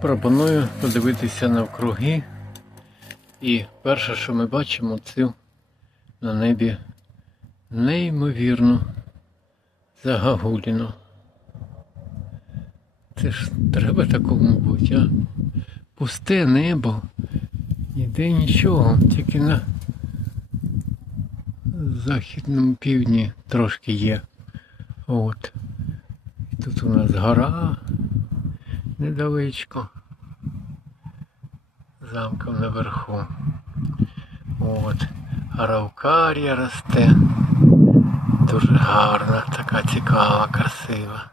Пропоную подивитися навкруги. І перше, що ми бачимо, це на небі неймовірну загагуліну. Це ж треба такому бути, а? Пусте небо. Ніде нічого, тільки на західному півдні трошки є. От. І тут у нас гора недалечко. Замком наверху. От. Араукарія росте. Дуже гарна, така цікава, красива.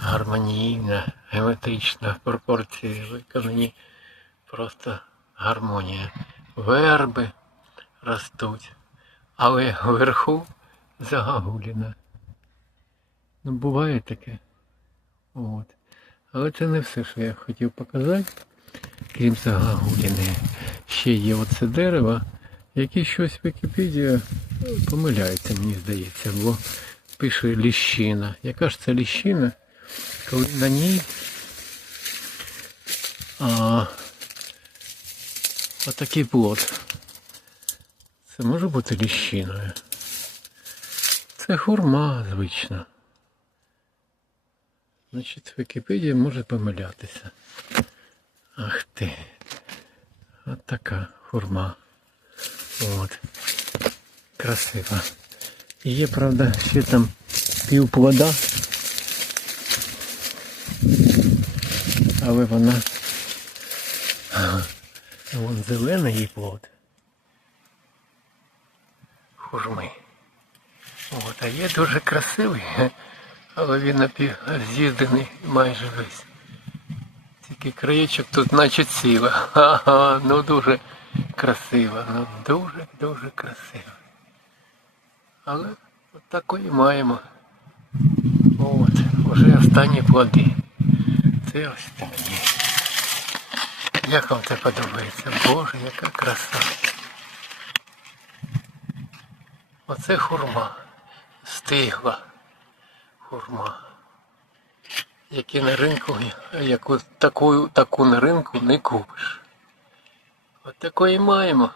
Гармонійна, геометрична, пропорції виконані. Просто гармонія. Верби ростуть. Але вверху загагуліна. Ну, буває таке. От. Але це не все, що я хотів показати. Крім загагуліни. Ще є оце дерево, яке щось Вікіпедія помиляється, мені здається, бо пише ліщина. Яка ж це ліщина? Коли на ній а, отакий плод. Це може бути ліщиною. Це хурма звична. Значить, Вікіпедія може помилятися. Ах ти. От така хурма. От. Красива. Є, правда, ще там пів плода. Але вона. Вон зелений її плод. Хурми. От, а є дуже красивий, але він напівз'їздений майже весь. Тільки краєчок тут наче ціла. Ага, ну дуже красиво, ну дуже-дуже красиво. Але от такої маємо. От, вже останні плоди. Це останні. Як вам це подобається? Боже, яка краса. Оце хурма. Стигла хурма. Які на ринку, яку таку, таку на ринку не купиш. От такої маємо.